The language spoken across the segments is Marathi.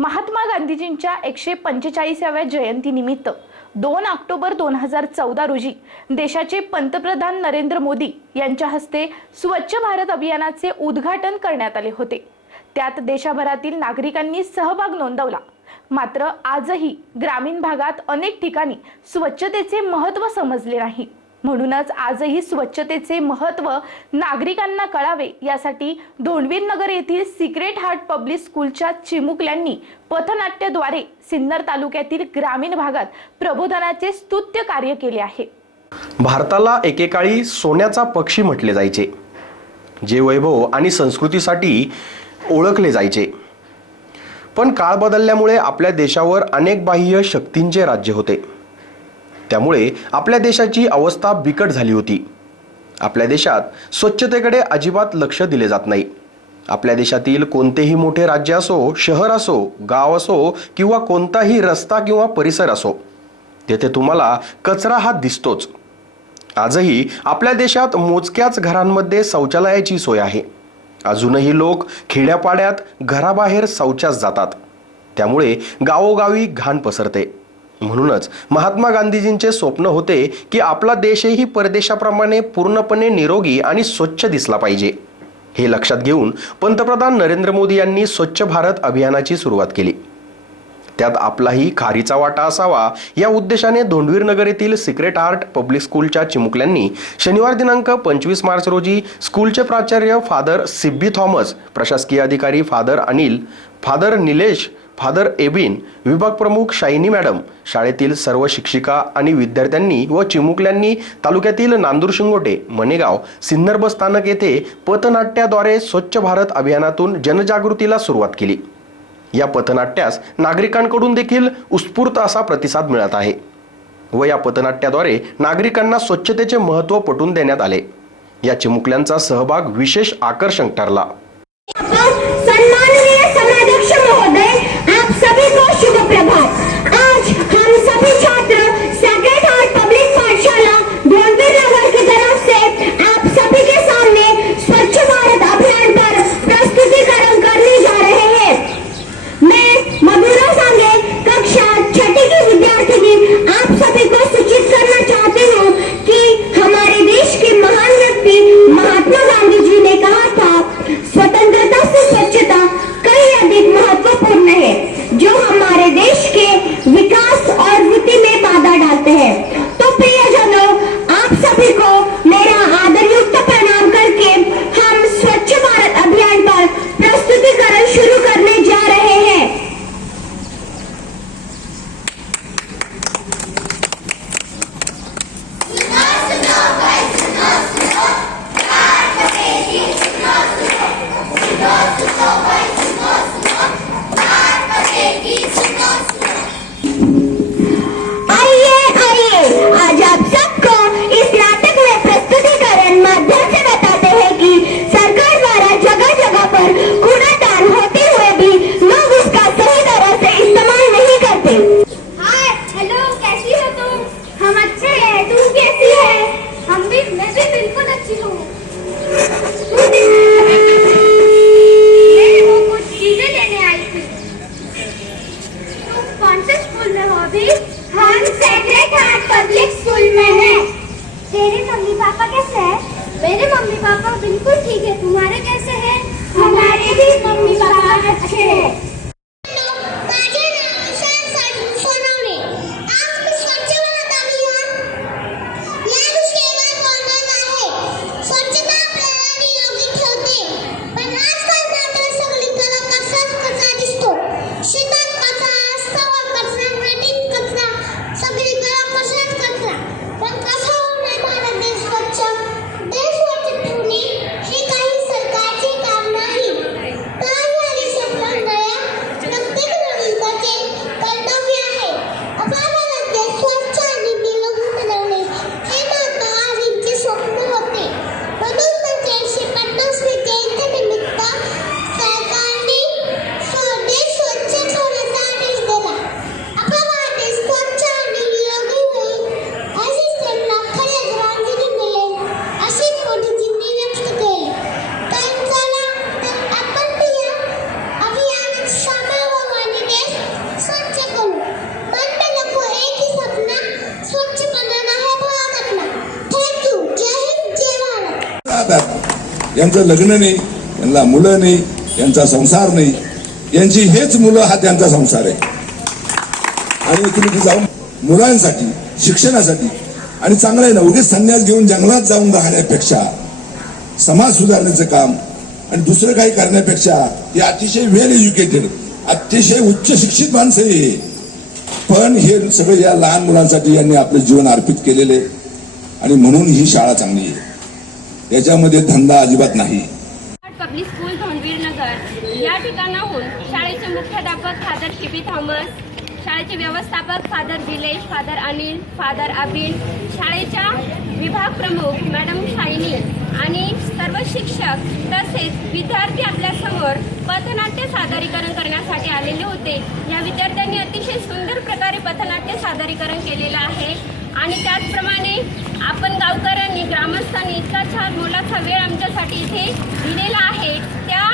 महात्मा गांधीजींच्या एकशे पंचेचाळीसाव्या जयंतीनिमित्त दोन ऑक्टोबर दोन हजार चौदा रोजी देशाचे पंतप्रधान नरेंद्र मोदी यांच्या हस्ते स्वच्छ भारत अभियानाचे उद्घाटन करण्यात आले होते. त्यात देशभरातील नागरिकांनी सहभाग नोंदवला. मात्र आजही ग्रामीण भागात अनेक ठिकाणी स्वच्छतेचे महत्त्व समजले नाही. म्हणूनच आजही स्वच्छतेचे महत्त्व नागरिकांना कळावे यासाठी धोंडवीर नगर येथील सिक्रेट हार्ट पब्लिक स्कूलच्या चिमुकल्यांनी पथनाट्यद्वारे सिन्नर तालुक्यातील ग्रामीण भागात प्रबोधनाचे स्तुत्य कार्य केले आहे. भारताला एकेकाळी सोन्याचा पक्षी म्हटले जायचे जे वैभव आणि संस्कृतीसाठी ओळखले जायचे. पण काळ बदलल्यामुळे आपल्या देशावर अनेक बाह्य शक्तींचे राज्य होते. त्यामुळे आपल्या देशाची अवस्था बिकट झाली होती. आपल्या देशात स्वच्छतेकडे अजिबात लक्ष दिले जात नाही. आपल्या देशातील कोणतेही मोठे राज्य असो शहर असो गाव असो किंवा कोणताही रस्ता किंवा परिसर असो तेथे तुम्हाला कचरा हा दिसतोच. आजही आपल्या देशात मोजक्याच घरांमध्ये शौचालयाची सोय आहे. अजूनही लोक खेड्यापाड्यात घराबाहेर शौचास जातात. त्यामुळे गावोगावी घाण पसरते. म्हणूनच महात्मा गांधीजींचे स्वप्न होते की आपला देशही परदेशाप्रमाणे पूर्णपणे निरोगी आणि स्वच्छ दिसला पाहिजे. हे लक्षात घेऊन पंतप्रधान नरेंद्र मोदी यांनी स्वच्छ भारत अभियानाची सुरुवात केली. त्यात आपलाही खारीचा वाटा असावा या उद्देशाने धोंडवीर नगर येथील सिक्रेट आर्ट पब्लिक स्कूलच्या चिमुकल्यांनी शनिवार दिनांक पंचवीस मार्च रोजी स्कूलचे प्राचार्य फादर सिब्बी थॉमस प्रशासकीय अधिकारी father Anil father Nilesh father Ebin विभाग प्रमुख शायनी मॅडम शाळेतील सर्व शिक्षिका आणि विद्यार्थ्यांनी व चिमुकल्यांनी तालुक्यातील नांदूर शिंगोटे मनेगाव सिन्नर बस स्थानक येथे पथनाट्याद्वारे स्वच्छ भारत अभियानातून जनजागृतीला सुरुवात केली. या पथनाट्यास नागरिकांकडून देखील उत्स्फूर्त असा प्रतिसाद मिळत आहे व या पथनाट्याद्वारे नागरिकांना स्वच्छतेचे महत्त्व पटवून देण्यात आले. या चिमुकल्यांचा सहभाग विशेष आकर्षण ठरला. सभी को शुभ प्रभात आज हम सभी यांचं लग्न नाही यांना मुलं नाही यांचा संसार नाही. यांची हेच मुलं हा त्यांचा संसार आहे. आणि तुम्ही जाऊन मुलांसाठी शिक्षणासाठी आणि चांगलं आहे ना उगीच संन्यास घेऊन जंगलात जाऊन राहण्यापेक्षा समाज सुधारण्याचं काम आणि दुसरं काही करण्यापेक्षा हे अतिशय वेल एज्युकेटेड अतिशय उच्च शिक्षित माणसं आहे हे. पण हे सगळं या लहान मुलांसाठी यांनी आपलं जीवन अर्पित केलेले आणि म्हणून ही शाळा चांगली आहे. याच्यामध्ये धंदा अजिबात नाही. पब्लिक स्कूल धनवीर नगर या ठिकाणाहून शाळेचे मुख्याध्यापक फादर शिबी थॉमस शाळेचे व्यवस्थापक father Dilesh father Anil father Abin शाळेच्या विभाग प्रमुख मॅडम शायनी आणि सर्व शिक्षक तसेच विद्यार्थी आपल्यासमोर पथनाट्य सादरीकरण करण्यासाठी आलेले होते. या विद्यार्थ्यांनी अतिशय सुंदर प्रकारे पथनाट्य सादरीकरण केलेलं आहे. आणि त्याचप्रमाणे आपण गावकऱ्यांनी ग्रामस्थांनी इतका छान मोलाचा वेळ आमच्यासाठी इथे दिलेला आहे. त्या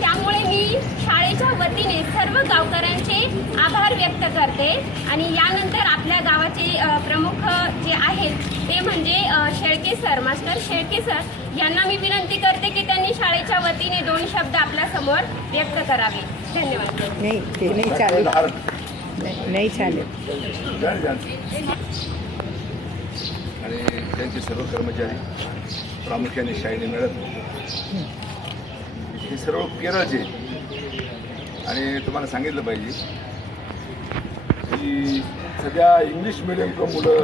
त्यामुळे मी शाळेच्या वतीने सर्व गावकऱ्यांचे आभार व्यक्त करते. आणि यानंतर आपल्या गावाचे प्रमुख जे आहेत ते म्हणजे Shelke sir. Master Shelke sir यांना मी विनंती करते की त्यांनी शाळेच्या वतीने दोन शब्द आपल्यासमोर व्यक्त करावे. धन्यवाद. नाही नाही चालेल. आणि त्यांचे सर्व कर्मचारी प्रामुख्याने शाळेने मिळत. हे सर्व केरळचे. आणि तुम्हाला सांगितलं पाहिजे की सध्या इंग्लिश मिडियमचं मुलं